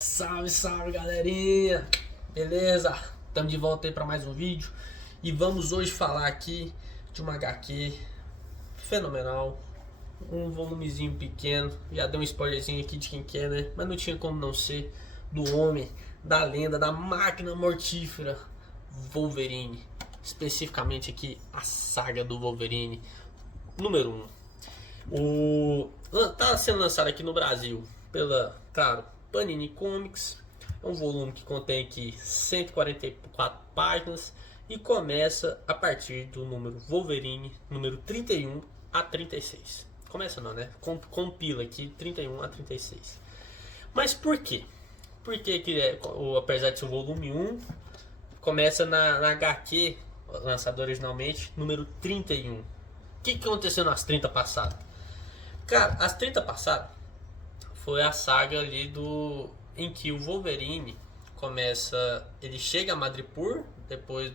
Salve, salve, galerinha! Beleza? Estamos de volta aí para mais um vídeo e vamos hoje falar aqui de uma HQ fenomenal, um volumezinho pequeno, já deu um spoilerzinho aqui de quem que é, né? Mas não tinha como não ser do homem, da lenda, da máquina mortífera Wolverine, especificamente aqui a saga do Wolverine número 1. Tá sendo lançado aqui no Brasil pela, claro, Panini Comics. É um volume que contém aqui 144 páginas e começa a partir do número Wolverine, número 31 a 36. Começa não, né? Compila aqui 31 a 36. Mas por quê? Por que apesar de ser o volume 1, começa na HQ, lançado originalmente, número 31. O que aconteceu nas 30 passadas? Cara, as 30 passadas foi a saga ali em que o Wolverine começa, ele chega a Madripoor depois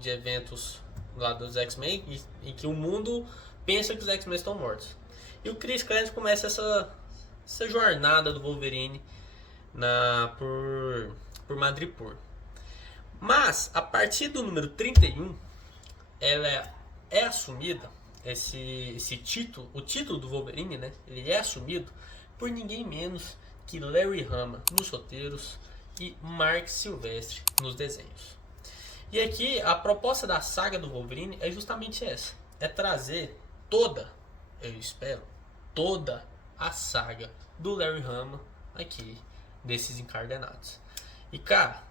de eventos lá dos X-Men, em que o mundo pensa que os X-Men estão mortos. E o Chris Claremont começa essa jornada do Wolverine por Madripoor. Mas a partir do número 31, ela é assumida, esse título, o título do Wolverine, né? Ele é assumido por ninguém menos que Larry Hama nos roteiros e Marc Silvestre nos desenhos. E aqui a proposta da saga do Wolverine é justamente essa: é trazer eu espero, toda a saga do Larry Hama aqui desses encadernados. E cara,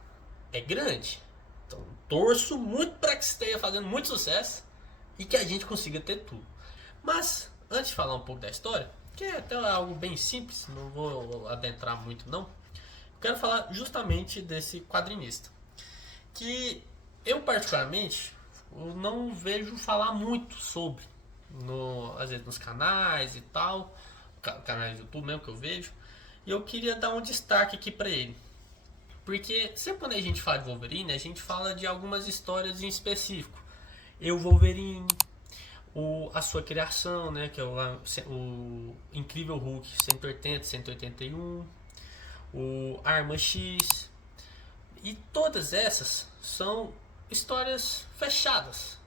é grande. Então torço muito para que esteja fazendo muito sucesso e que a gente consiga ter tudo. Mas antes de falar um pouco da história, que é até algo bem simples, não vou adentrar muito não, quero falar justamente desse quadrinista, que eu particularmente não vejo falar muito sobre, às vezes nos canais e tal, canais do YouTube mesmo que eu vejo, e eu queria dar um destaque aqui para ele. Porque sempre quando a gente fala de Wolverine, a gente fala de algumas histórias em específico. Wolverine, a sua criação, né, que é o Incrível Hulk 180, 181, o Arma X. E todas essas são histórias fechadas.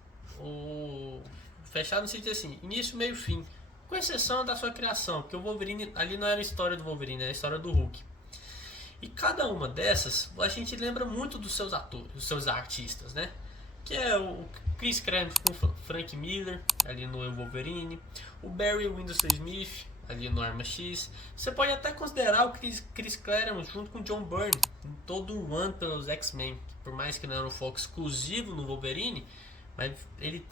Fechado no sentido assim, início, meio, fim. Com exceção da sua criação, porque o Wolverine ali não era a história do Wolverine, era a história do Hulk. E cada uma dessas a gente lembra muito dos seus atores, dos seus artistas, né? Que é o Chris Claremont com Frank Miller ali no Wolverine, o Barry Windsor Smith ali no Arma X. Você pode até considerar o Chris Claremont junto com o John Byrne em todo o run pelos X-Men, por mais que não era um foco exclusivo no Wolverine, mas ele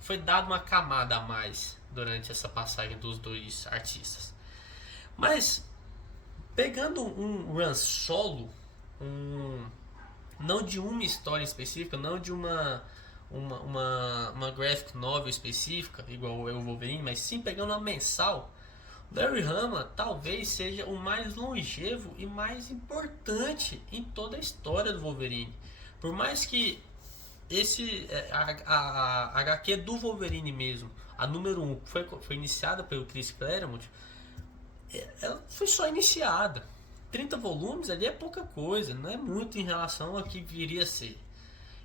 foi dado uma camada a mais durante essa passagem dos dois artistas. Mas pegando um run solo, não de uma história específica, não de uma graphic novel específica, igual o Wolverine, mas sim pegando uma mensal, Larry Hama talvez seja o mais longevo e mais importante em toda a história do Wolverine. Por mais que a HQ do Wolverine mesmo, a número 1, foi iniciada pelo Chris Claremont, ela foi só iniciada. 30 volumes ali é pouca coisa, não é muito em relação ao que viria a ser.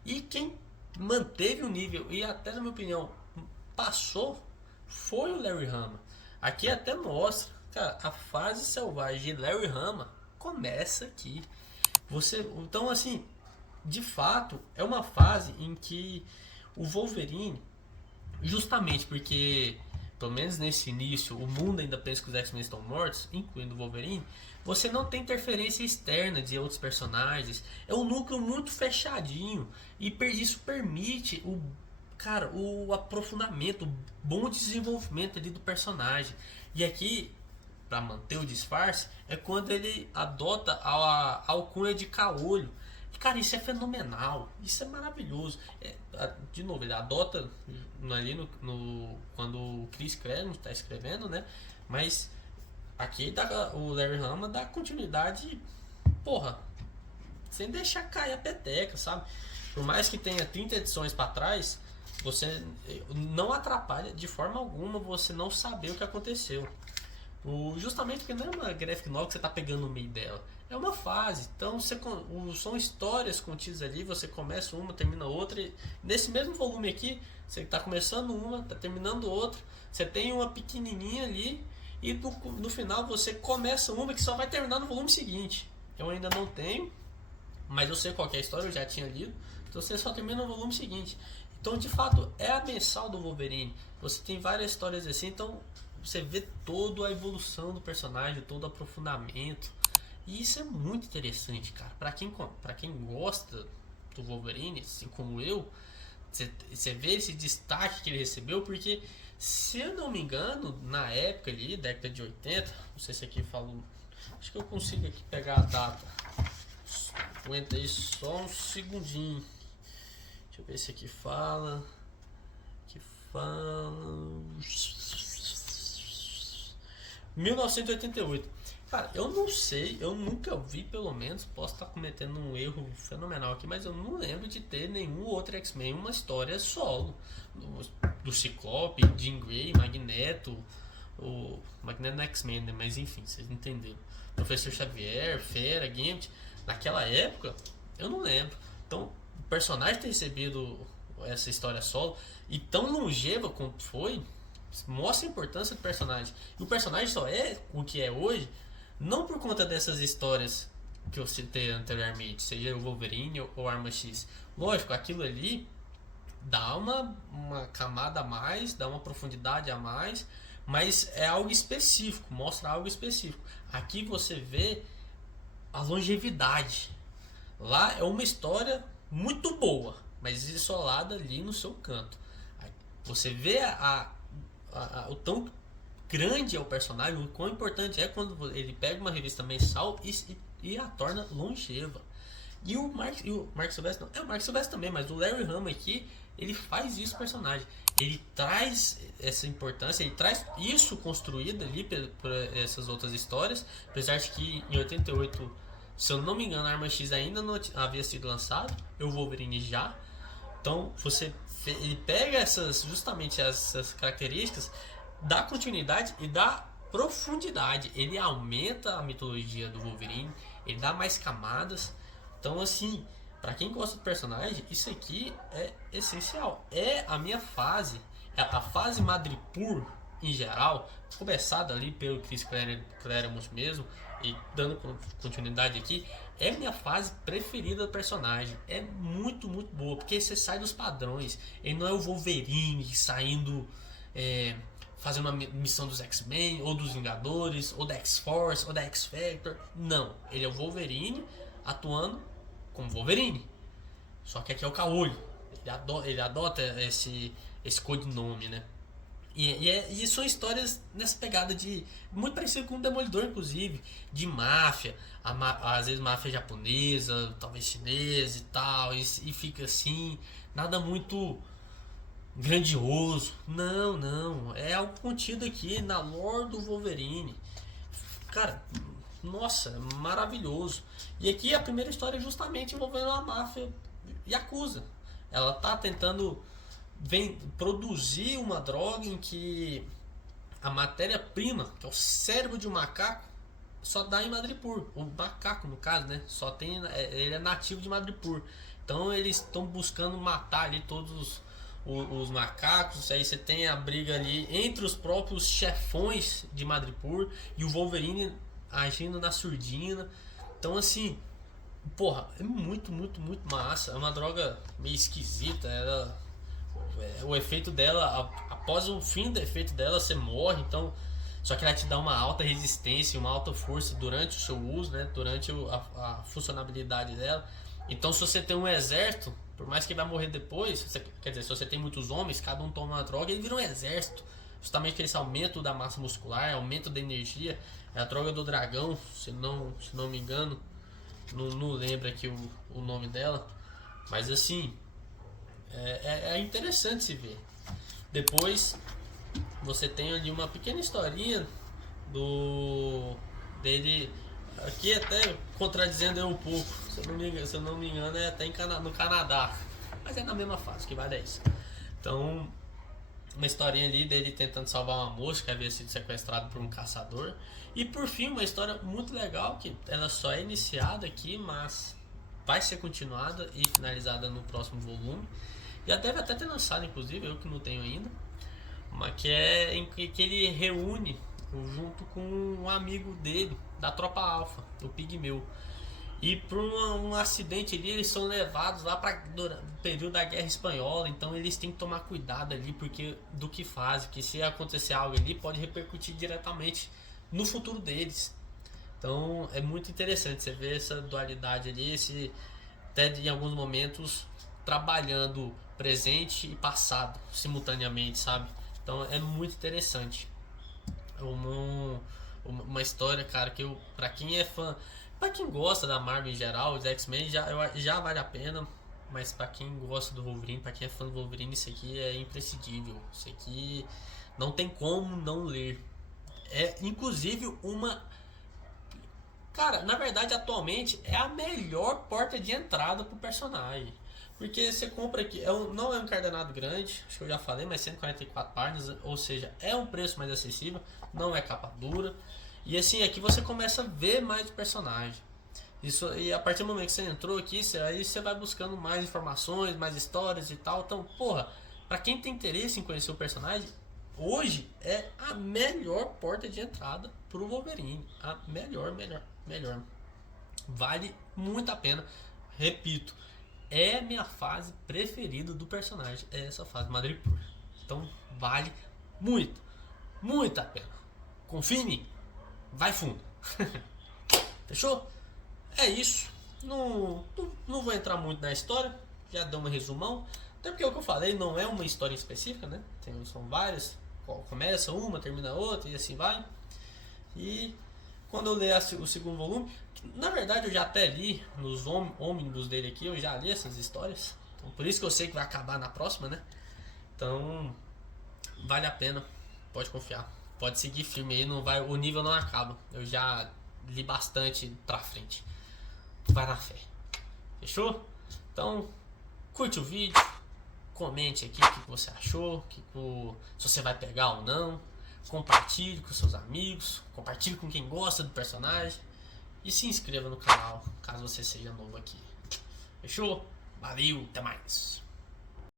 E quem manteve o nível e até, na minha opinião, passou foi o Larry Hama. Aqui até mostra, cara, a fase selvagem de Larry Hama começa aqui. Então assim, de fato, é uma fase em que o Wolverine, justamente porque pelo menos nesse início, o mundo ainda pensa que os X-Men estão mortos, incluindo o Wolverine, você não tem interferência externa de outros personagens. É um núcleo muito fechadinho e isso permite o aprofundamento, o bom desenvolvimento ali do personagem. E aqui, para manter o disfarce, é quando ele adota a alcunha de Caolho. Cara, isso é fenomenal, isso é maravilhoso. De novo, ele adota ali quando o Chris Claremont está escrevendo, né? Mas aqui o Larry Hama dá continuidade, porra, sem deixar cair a peteca, sabe? Por mais que tenha 30 edições para trás, você não atrapalha de forma alguma você não saber o que aconteceu. Justamente porque não é uma graphic novel que você tá pegando no meio dela. é uma fase. Então são histórias contidas ali, você começa uma, termina outra. E nesse mesmo volume aqui, você está começando uma, está terminando outra. Você tem uma pequenininha ali e no final você começa uma que só vai terminar no volume seguinte. Eu ainda não tenho, mas eu sei qual é a história, eu já tinha lido. Então você só termina no volume seguinte. Então de fato é a mensal do Wolverine. Você tem várias histórias assim, então você vê toda a evolução do personagem, todo o aprofundamento. E isso é muito interessante, cara. Pra quem gosta do Wolverine, assim como eu, você vê esse destaque que ele recebeu, porque se eu não me engano, na época ali, década de 80, não sei se aqui falou, acho que eu consigo aqui pegar a data. Aguenta aí só um segundinho. Deixa eu ver se aqui fala. Que fala. 1988. Cara, eu não sei, eu nunca vi, pelo menos, posso estar cometendo um erro fenomenal aqui, mas eu não lembro de ter nenhum outro X-Men, uma história solo. Do Ciclope, Jean Grey, Magneto, o Magneto não é X-Men, né? Mas enfim, vocês entenderam. Professor Xavier, Fera, Gambit. Naquela época, eu não lembro. Então, o personagem ter recebido essa história solo e tão longeva quanto foi, mostra a importância do personagem. E o personagem só é o que é hoje, não por conta dessas histórias que eu citei anteriormente, seja o Wolverine ou Arma X. Lógico, aquilo ali dá uma camada a mais, dá uma profundidade a mais, mas é algo específico, mostra algo específico. Aqui você vê a longevidade. Lá é uma história muito boa, mas isolada ali no seu canto. Você vê o tão grande é o personagem, o quão importante é quando ele pega uma revista mensal e a torna longeva. E o Mark Silvestre, não, é o Mark Silvestre também, mas o Larry Hama aqui, ele faz isso personagem. Ele traz essa importância, ele traz isso construído ali por essas outras histórias, apesar de que em 88, se eu não me engano, a Arma X ainda não havia sido lançado, o Wolverine já. Então ele pega justamente essas características, dá continuidade e dá profundidade. Ele aumenta a mitologia do Wolverine, ele dá mais camadas. Então assim, pra quem gosta do personagem, isso aqui é essencial. É a minha fase, a fase Madripoor em geral, começada ali pelo Chris Claremont mesmo, e dando continuidade aqui, é minha fase preferida do personagem. É muito, muito boa, porque você sai dos padrões. Ele não é o Wolverine saindo, fazendo uma missão dos X-Men, ou dos Vingadores, ou da X-Force, ou da X-Factor. Não, ele é o Wolverine atuando como Wolverine. Só que aqui é o caolho. Ele adota esse codinome, né? E são histórias nessa pegada de... muito parecido com o Demolidor, inclusive. De máfia. Às vezes máfia japonesa, talvez chinesa e tal. E fica assim... nada muito grandioso. Não. É algo contido aqui na lore do Wolverine. Cara, nossa, maravilhoso. E aqui a primeira história é justamente envolvendo a máfia Yakuza. Ela tá tentando produzir uma droga em que a matéria-prima, que é o cérebro de um macaco, só dá em Madripoor. O macaco, no caso, né? Só tem, ele é nativo de Madripoor. Então eles estão buscando matar ali todos os macacos. Aí você tem a briga ali entre os próprios chefões de Madripoor e o Wolverine agindo na surdina. Então assim, porra, é muito, muito, muito massa. É uma droga meio esquisita. O efeito dela, após o fim do efeito dela, você morre. Então, só que ela te dá uma alta resistência, uma alta força durante o seu uso, né? Durante a funcionalidade dela. Então, se você tem um exército, por mais que vai morrer depois, quer dizer, se você tem muitos homens, cada um toma uma droga, ele vira um exército. Justamente esse aumento da massa muscular, aumento da energia. É a droga do dragão, se não me engano. Não lembro aqui o nome dela. Mas assim, é interessante se ver. Depois você tem ali uma pequena historinha dele. Aqui até contradizendo eu um pouco. Se eu não me engano é até no Canadá. Mas é na mesma fase, que vale isso. Então uma historinha ali dele tentando salvar uma moça que havia sido sequestrado por um caçador. E por fim, uma história muito legal que ela só é iniciada aqui, mas vai ser continuada e finalizada no próximo volume. Já deve até ter lançado, inclusive, eu que não tenho ainda. Mas que é em que ele reúne junto com um amigo dele, da tropa alfa, o Pigmeu. E por um acidente ali, eles são levados lá para o período da Guerra Espanhola. Então eles têm que tomar cuidado ali porque do que fazem. Que se acontecer algo ali, pode repercutir diretamente no futuro deles. Então é muito interessante você ver essa dualidade ali, até em alguns momentos trabalhando presente e passado simultaneamente, sabe? Então é muito interessante. Uma história, cara, que eu, pra quem é fã, pra quem gosta da Marvel em geral, os X-Men já vale a pena. Mas pra quem gosta do Wolverine, pra quem é fã do Wolverine, isso aqui é imprescindível. Isso aqui não tem como não ler. É inclusive uma. Cara, na verdade, atualmente é a melhor porta de entrada pro personagem. Porque você compra aqui, não é um encadernado grande, acho que eu já falei, mas 144 páginas, ou seja, é um preço mais acessível, não é capa dura. E assim, aqui você começa a ver mais o personagem. Isso, e a partir do momento que você entrou aqui, aí você vai buscando mais informações, mais histórias e tal. Então, porra, pra quem tem interesse em conhecer o personagem, hoje é a melhor porta de entrada pro Wolverine. A melhor. Vale muito a pena. Repito, é a minha fase preferida do personagem. É essa fase, Madripoor. Então vale muito, muito a pena. Confia em mim. Vai fundo. Fechou? É isso. Não vou entrar muito na história. Já dei um resumão. Até porque o que eu falei não é uma história específica, né? São várias. Começa uma, termina outra e assim vai. E quando eu ler o segundo volume, na verdade eu já até li nos ônibus dele aqui, eu já li essas histórias. Então, por isso que eu sei que vai acabar na próxima, né? Então, vale a pena. Pode confiar. Pode seguir filme aí, não vai, o nível não acaba. Eu já li bastante pra frente. Vai na fé. Fechou? Então, curte o vídeo. Comente aqui o que você achou, se você vai pegar ou não. Compartilhe com seus amigos, compartilhe com quem gosta do personagem e se inscreva no canal caso você seja novo aqui. Fechou? Valeu, até mais!